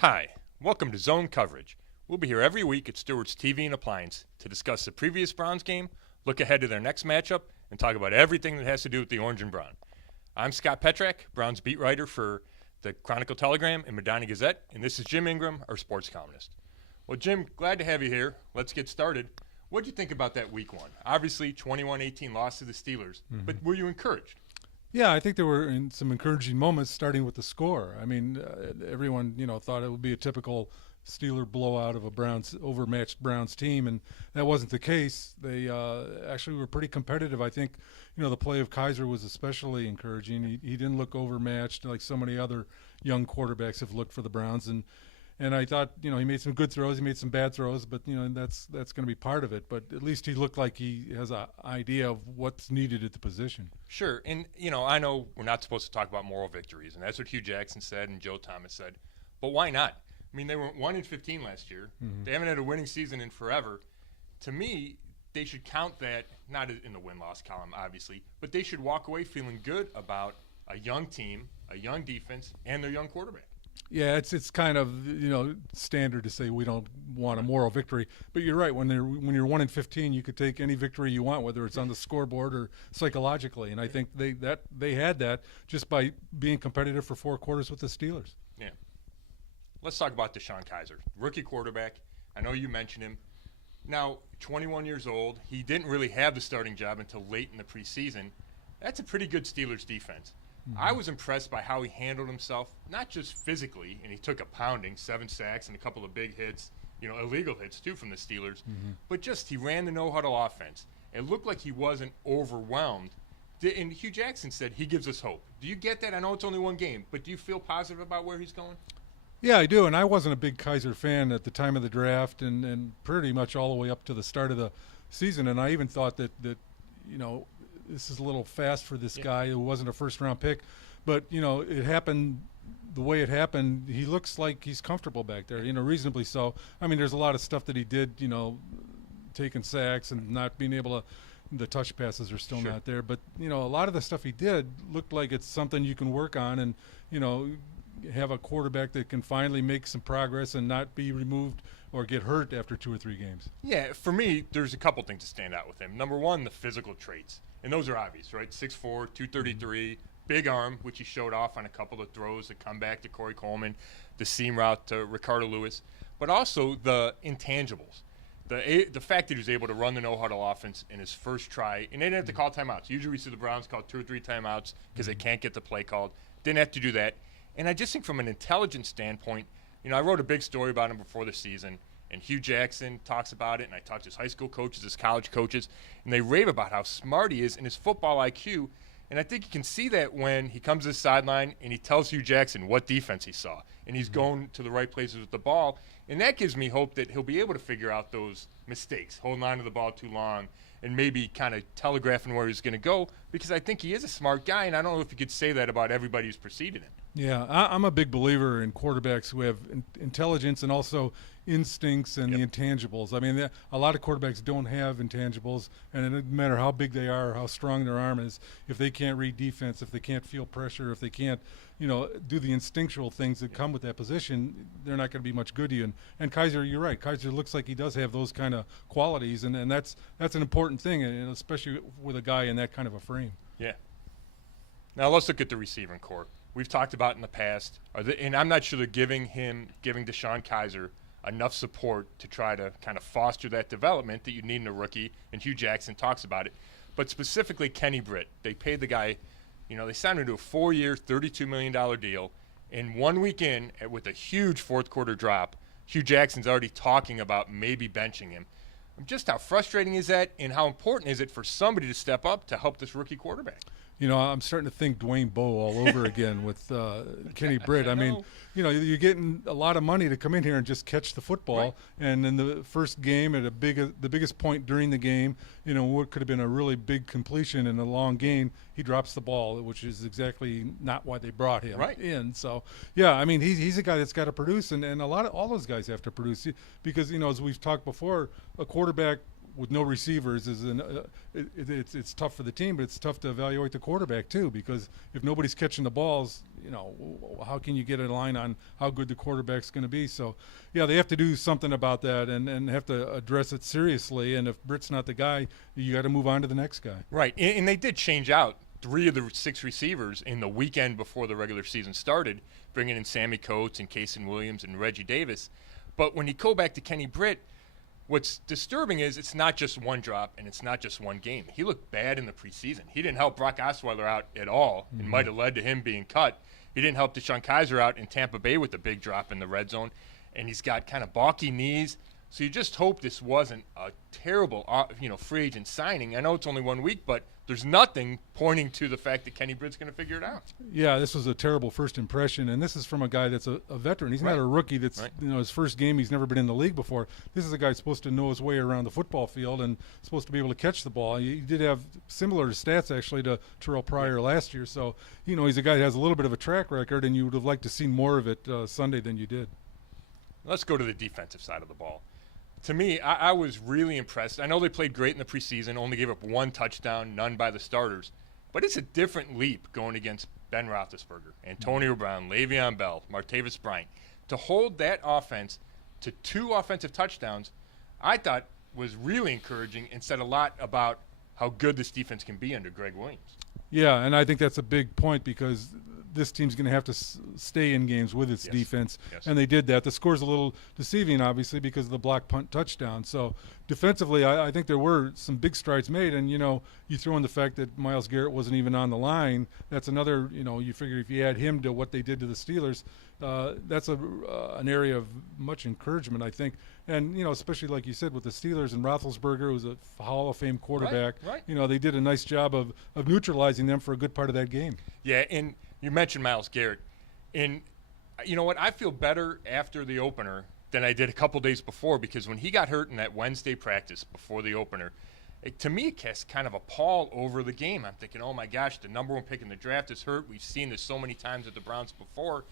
Hi, welcome to Zone Coverage. We'll be here every week at Stewart's TV and Appliance to discuss the previous Browns game, look ahead to their next matchup, and talk about everything that has to do with the Orange and Brown. I'm Scott Petrak, Browns beat writer for the Chronicle Telegram and Medina Gazette, and this is Jim Ingraham, our sports columnist. Well, Jim, glad to have you here. Let's get started. What did you think about that week one? Obviously, 21-18 loss to the Steelers, but were you encouraged? Yeah, I think there were some encouraging moments, starting with the score. I mean, everyone, thought it would be a typical Steeler blowout of a overmatched Browns team, and that wasn't the case. They actually were pretty competitive. I think, the play of Kaiser was especially encouraging. He didn't look overmatched like so many other young quarterbacks have looked for the Browns, and I thought, he made some good throws, he made some bad throws, but that's going to be part of it. But at least he looked like he has an idea of what's needed at the position. Sure, and I know we're not supposed to talk about moral victories, and that's what Hugh Jackson said and Joe Thomas said. But why not? I mean, they were 1-15 last year. They haven't had a winning season in forever. To me, they should count that, not in the win-loss column, obviously, but they should walk away feeling good about a young team, a young defense, and their young quarterback. Yeah, it's kind of standard to say we don't want a moral victory, but you're right. When you're 1-15, you could take any victory you want, whether it's on the scoreboard or psychologically. And I think they had that just by being competitive for 4 quarters with the Steelers. Yeah. Let's talk about DeShone Kizer, rookie quarterback. I know you mentioned him. Now, 21 years old. He didn't really have the starting job until late in the preseason. That's a pretty good Steelers defense. I was impressed by how he handled himself, not just physically, and he took a pounding, 7 sacks and a couple of big hits, illegal hits too from the Steelers, but just he ran the no-huddle offense. It looked like he wasn't overwhelmed. And Hugh Jackson said he gives us hope. Do you get that? I know it's only one game, but do you feel positive about where he's going? Yeah, I do, and I wasn't a big Kaiser fan at the time of the draft and pretty much all the way up to the start of the season, and I even thought that this is a little fast for this guy who wasn't a first-round pick. But, it happened the way it happened. He looks like he's comfortable back there, reasonably so. I mean, there's a lot of stuff that he did, taking sacks and not being able to – the touch passes are still not there. But, a lot of the stuff he did looked like it's something you can work on and, have a quarterback that can finally make some progress and not be removed or get hurt after 2 or 3 games. Yeah, for me, there's a couple things to stand out with him. Number one, the physical traits. And those are obvious, right? 6'4", 233, big arm, which he showed off on a couple of throws, the comeback to Corey Coleman, the seam route to Ricardo Lewis, but also the intangibles. The fact that he was able to run the no-huddle offense in his first try, and they didn't have to call timeouts. Usually we see the Browns call 2 or 3 timeouts because they can't get the play called. Didn't have to do that. And I just think from an intelligence standpoint, I wrote a big story about him before the season, and Hugh Jackson talks about it, and I talked to his high school coaches, his college coaches, and they rave about how smart he is and his football IQ. And I think you can see that when he comes to the sideline and he tells Hugh Jackson what defense he saw, and he's going to the right places with the ball. And that gives me hope that he'll be able to figure out those mistakes, holding on to the ball too long, and maybe kind of telegraphing where he's going to go, because I think he is a smart guy, and I don't know if you could say that about everybody who's preceded him. Yeah, I'm a big believer in quarterbacks who have intelligence and also instincts and the intangibles. I mean, a lot of quarterbacks don't have intangibles, and it doesn't matter how big they are or how strong their arm is. If they can't read defense, if they can't feel pressure, if they can't, do the instinctual things that come with that position, they're not going to be much good to you. And Kaiser, you're right. Kaiser looks like he does have those kind of qualities, and that's an important thing, and especially with a guy in that kind of a frame. Yeah. Now let's look at the receiving corps. We've talked about in the past, and I'm not sure they're giving DeShone Kizer enough support to try to kind of foster that development that you need in a rookie, and Hugh Jackson talks about it. But specifically Kenny Britt, they paid the guy, they signed him to a 4-year, $32 million deal, and 1 week in, with a huge fourth-quarter drop, Hugh Jackson's already talking about maybe benching him. Just how frustrating is that, and how important is it for somebody to step up to help this rookie quarterback? I'm starting to think Dwayne Bowe all over again with Kenny Britt. I mean, you're getting a lot of money to come in here and just catch the football. Right. And in the first game, at the biggest point during the game, what could have been a really big completion and a long gain, he drops the ball, which is exactly not why they brought him in. So, yeah, I mean, he's a guy that's got to produce, and all those guys have to produce because, as we've talked before, a quarterback, with no receivers it's tough for the team, but it's tough to evaluate the quarterback too, because if nobody's catching the balls, how can you get a line on how good the quarterback's going to be? So, yeah, they have to do something about that and have to address it seriously. And if Britt's not the guy, you got to move on to the next guy. Right, and they did change out 3 of the 6 receivers in the weekend before the regular season started, bringing in Sammy Coates and Kason Williams and Reggie Davis. But when you go back to Kenny Britt, what's disturbing is it's not just one drop and it's not just one game. He looked bad in the preseason. He didn't help Brock Osweiler out at all. It might have led to him being cut. He didn't help Deshaun Kaiser out in Tampa Bay with a big drop in the red zone. And he's got kind of balky knees. So you just hope this wasn't a terrible, free agent signing. I know it's only 1 week, but there's nothing pointing to the fact that Kenny Britt's going to figure it out. Yeah, this was a terrible first impression, and this is from a guy that's a veteran. He's not a rookie that's, his first game, he's never been in the league before. This is a guy that's supposed to know his way around the football field and supposed to be able to catch the ball. He did have similar stats, actually, to Terrell Pryor last year. So, he's a guy that has a little bit of a track record, and you would have liked to see more of it Sunday than you did. Let's go to the defensive side of the ball. To me, I was really impressed. I know they played great in the preseason, only gave up 1 touchdown, none by the starters. But it's a different leap going against Ben Roethlisberger, Antonio Brown, Le'Veon Bell, Martavis Bryant. To hold that offense to 2 offensive touchdowns, I thought was really encouraging and said a lot about how good this defense can be under Greg Williams. Yeah, and I think that's a big point because this team's going to have to stay in games with its defense, and they did that. The score's a little deceiving, obviously, because of the block punt touchdown. So defensively, I think there were some big strides made, and, you throw in the fact that Myles Garrett wasn't even on the line. That's another, you figure if you add him to what they did to the Steelers, that's an area of much encouragement, I think. And, especially like you said with the Steelers and Roethlisberger, who was a Hall of Fame quarterback. Right. They did a nice job of neutralizing them for a good part of that game. Yeah, and you mentioned Myles Garrett. And you know what? I feel better after the opener than I did a couple days before, because when he got hurt in that Wednesday practice before the opener, to me it casts kind of a pall over the game. I'm thinking, oh my gosh, the number 1 pick in the draft is hurt. We've seen this so many times with the Browns before.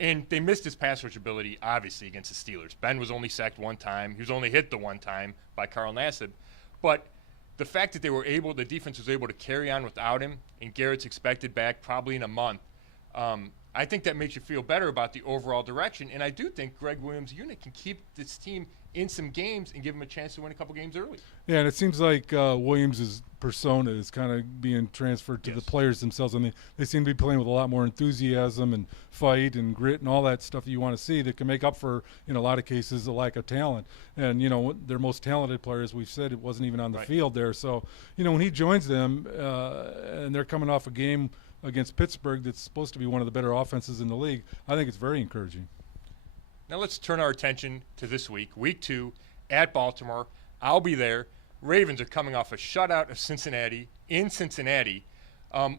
And they missed his pass rush ability, obviously, against the Steelers. Ben was only sacked 1 time. He was only hit the 1 time by Carl Nassib. But the fact that the defense was able to carry on without him, and Garrett's expected back probably in a month, I think that makes you feel better about the overall direction. And I do think Greg Williams' unit can keep this team in some games and give them a chance to win a couple games early. Yeah, and it seems like Williams' persona is kind of being transferred to the players themselves. I mean, they seem to be playing with a lot more enthusiasm and fight and grit and all that stuff that you want to see that can make up for, in a lot of cases, a lack of talent. And, their most talented player, as we've said, it wasn't even on the field there. So, when he joins them and they're coming off a game against Pittsburgh that's supposed to be one of the better offenses in the league, I think it's very encouraging. Now let's turn our attention to this week, week 2, at Baltimore. I'll be there. Ravens are coming off a shutout of Cincinnati in Cincinnati.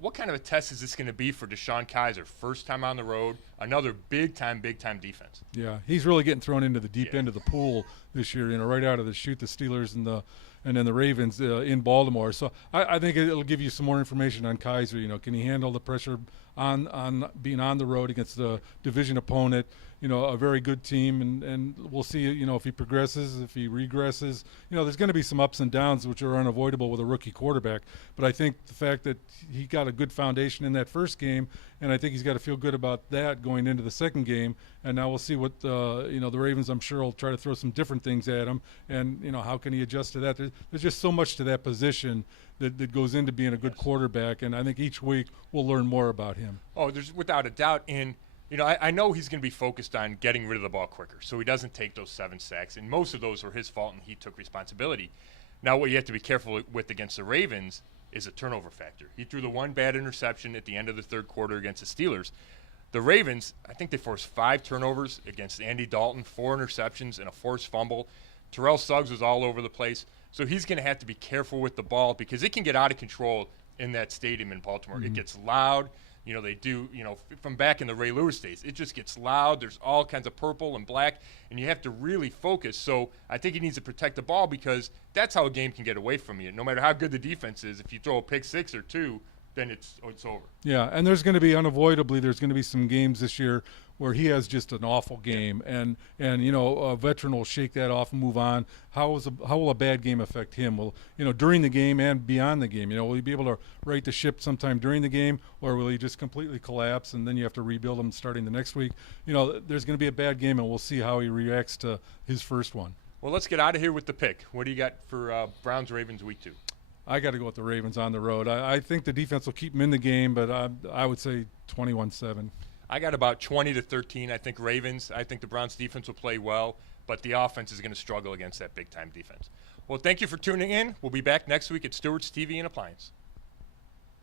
What kind of a test is this going to be for Deshaun Kaiser? First time on the road, another big-time defense. Yeah, he's really getting thrown into the deep end of the pool this year, right out of the chute, the Steelers and then the Ravens in Baltimore. So I think it'll give you some more information on Kaiser. Can he handle the pressure on being on the road against a division opponent? A very good team, and we'll see, if he progresses, if he regresses. There's going to be some ups and downs which are unavoidable with a rookie quarterback. But I think the fact that he got a good foundation in that first game, and I think he's got to feel good about that going into the second game. And now we'll see what, the Ravens, I'm sure, will try to throw some different things at him. And, how can he adjust to that? There's just so much to that position that goes into being a good quarterback. And I think each week we'll learn more about him. Oh, there's without a doubt. And I know he's going to be focused on getting rid of the ball quicker, so he doesn't take those 7 sacks. And most of those were his fault, and he took responsibility. Now, what you have to be careful with against the Ravens is a turnover factor. He threw the 1 bad interception at the end of the third quarter against the Steelers. The Ravens, I think they forced 5 turnovers against Andy Dalton, 4 interceptions, and a forced fumble. Terrell Suggs was all over the place. So he's going to have to be careful with the ball because it can get out of control in that stadium in Baltimore. Mm-hmm. It gets loud. They do, from back in the Ray Lewis days, it just gets loud. There's all kinds of purple and black, and you have to really focus. So I think he needs to protect the ball because that's how a game can get away from you. No matter how good the defense is, if you throw a pick 6 or 2, then it's over. Yeah, and there's going to be, unavoidably, there's going to be some games this year where he has just an awful game, and a veteran will shake that off and move on. How will a bad game affect him? Will during the game and beyond the game? Will he be able to right the ship sometime during the game, or will he just completely collapse and then you have to rebuild him starting the next week? There's going to be a bad game, and we'll see how he reacts to his first one. Well, let's get out of here with the pick. What do you got for Browns-Ravens week 2? I got to go with the Ravens on the road. I think the defense will keep them in the game, but I would say 21-7. I got about 20-13. I think Ravens. I think the Browns defense will play well, but the offense is going to struggle against that big-time defense. Well, thank you for tuning in. We'll be back next week at Stewart's TV and Appliance.